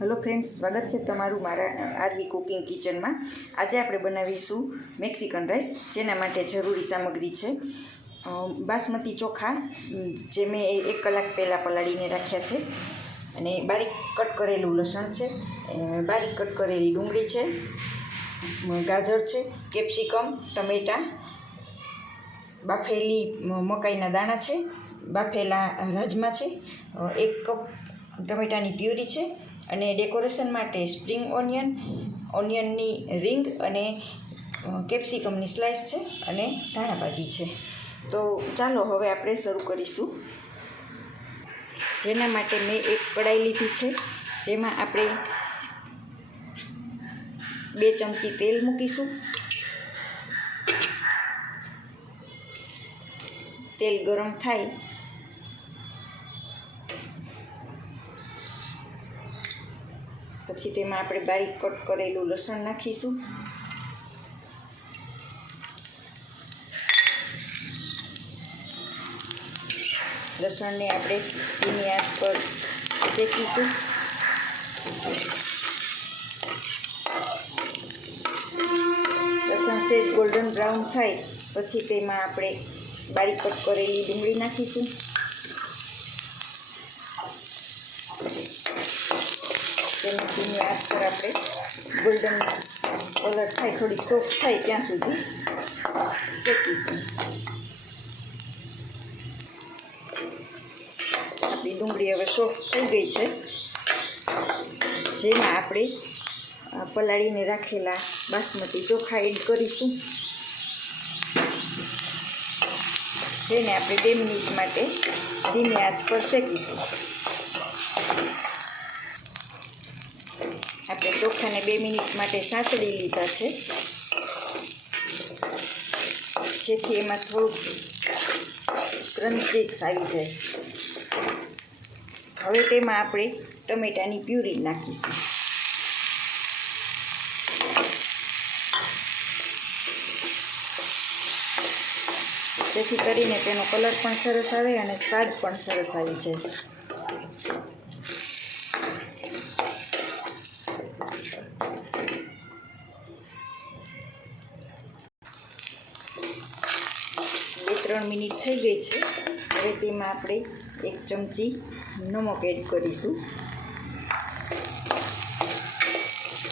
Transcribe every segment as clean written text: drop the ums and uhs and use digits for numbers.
Hello friends, स्वागत है तमारू मारा आरवी कुकिंग किचन में। आज આપણે બનાવીશું મેક્સિકન રાઈસ। જેના માટે જરૂરી સામગ્રી છે બાસમતી ચોખા, જે મેં 1 કલાક પહેલાં પલાળીને રાખ્યા છે, અને બારીક કટ કરેલું લસણ છે, બારીક કટ કરેલી ડુંગળી છે, ગાજર છે, કેપ્સિકમ, ટમેટા, બાફેલી મકાઈના દાણા છે, બાફેલા રાજમા છે, 1 કપ ટમેટાની પ્યુરી છે, અને ડેકોરેશન માટે સ્પ્રિંગ ઓનિયનની રીંગ અને કેપ્સિકમની સ્લાઇસ છે, અને ધાણાભાજી છે। તો ચાલો હવે આપણે શરૂ કરીશું। જેના માટે મેં 1 કડાઈ લીધી છે, જેમાં આપણે 2 ચમચી તેલ મૂકીશું। તેલ ગરમ થાય પછી તેમાં આપણે બારીક કટ કરેલું લસણ નાખીશું। લસણને આપણે ધીમી આંચ પર શેકીશું। લસણ સેજ ગોલ્ડન બ્રાઉન થાય પછી તેમાં આપણે બારીક કટ કરેલી ડુંગળી નાખીશું। તેને ધીમી આંચ પર આપણે ગોલ્ડન કલર થાય, થોડીક સોફ્ટ થાય ત્યાં સુધી શેકીશું। આપણી ડુંગળી હવે સોફ્ટ થઈ ગઈ છે, જેમાં આપણે પલાળીને રાખેલા બાસમતી ચોખા એડ કરીશું। જેને આપણે 2 મિનિટ માટે ધીમી આંચ પર શેકીશું। આપણે ચોખાને 2 મિનિટ માટે સાંતળી લીધા છે, જેથી એમાં થોડુંક ક્રન્ચીસ આવી જાય। હવે તેમાં આપણે ટમેટાની પ્યુરી નાખીશું। જેથી કરીને તેનો કલર પણ સરસ આવે અને સ્વાદ પણ સરસ આવી જાય। બે 3 મિનિટ થઈ ગઈ છે। હવે તેમાં આપણે 1 ચમચી નમક એડ કરીશું,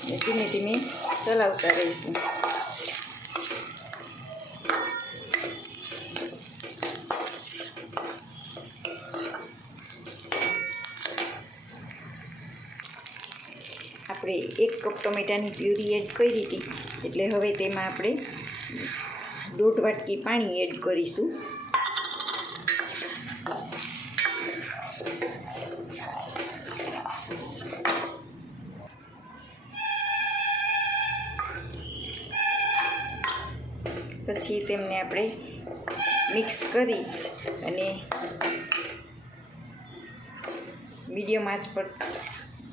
અને ધીમે ધીમે ચલાવતા રહીશું। આપણે 1 કપ ટમેટાની પ્યુરી એડ કરી હતી, એટલે હવે તેમાં આપણે 1.5 વાટકી પાણી એડ કરીશું। પછી તેમને આપણે મિક્સ કરી અને મીડિયમ આંચ પર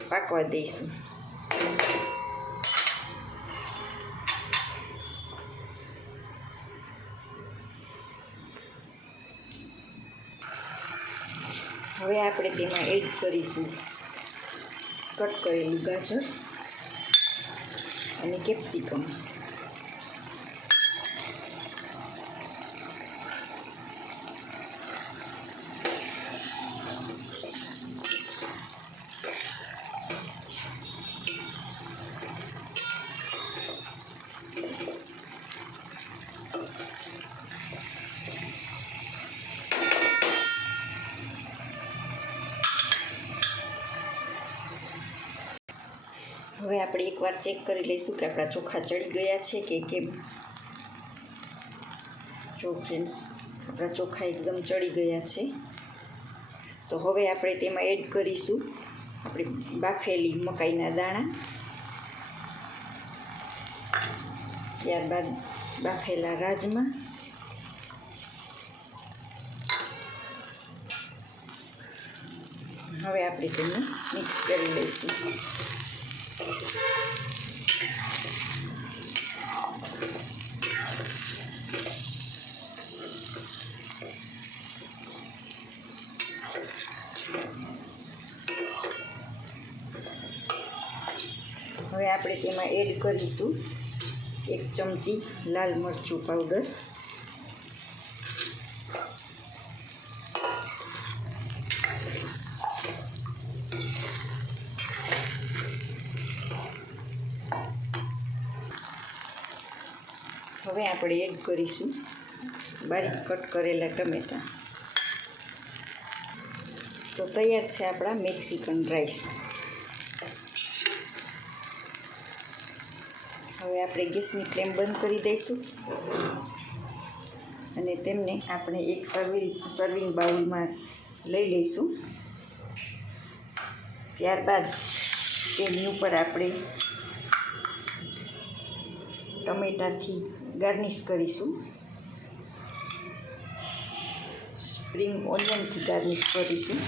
પાકવા દઈશું। હવે આપણે તેમાં એડ કરીશું કટ કરેલું ગાજર અને કેપ્સિકમ। હવે આપણે એકવાર ચેક કરી લઈશું કે આપણા ચોખા ચડી ગયા છે કે કેમ। જો ફ્રેન્ડ્સ, આપણા ચોખા એકદમ ચડી ગયા છે। તો હવે આપણે તેમાં એડ કરીશું આપણે બાફેલી મકાઈના દાણા, ત્યારબાદ બાફેલા રાજમા, હવે આપણે તેને મિક્સ કરી લઈશું। હવે આપણે તેમાં એડ કરીશું 1 ચમચી લાલ મરચું પાવડર, હવે આપણે એડ કરીશું બારીક કટ કરેલા ટમેટાં. તો તૈયાર છે આપણા મેક્સિકન રાઈસ. હવે આપણે ગેસની ફ્લેમ બંધ કરી દઈશું અને તેમને આપણે એક સર્વિંગ બાઉલમાં લઈ લઈશું. ત્યારબાદ તેની ઉપર આપણે ટમેટાથી ગાર્નિશ કરીશું, સ્પ્રિંગ ઓનિયનથી ગાર્નિશ કરીશું.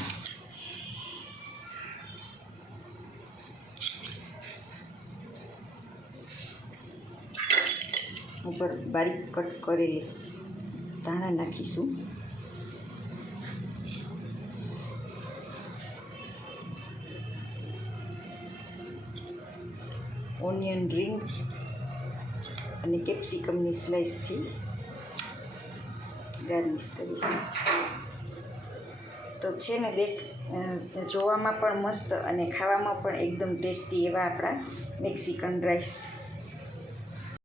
ઉપર બારીક કટ કરેલી ધાણા નાખીશું. ઓનિયન રિંગ અને કેપ્સિકમની સ્લાઇસથી ગાર્નિશ કરીશું. તો છે ને જોવામાં પણ મસ્ત અને ખાવામાં પણ એકદમ ટેસ્ટી એવા આપણા મેક્સિકન રાઈસ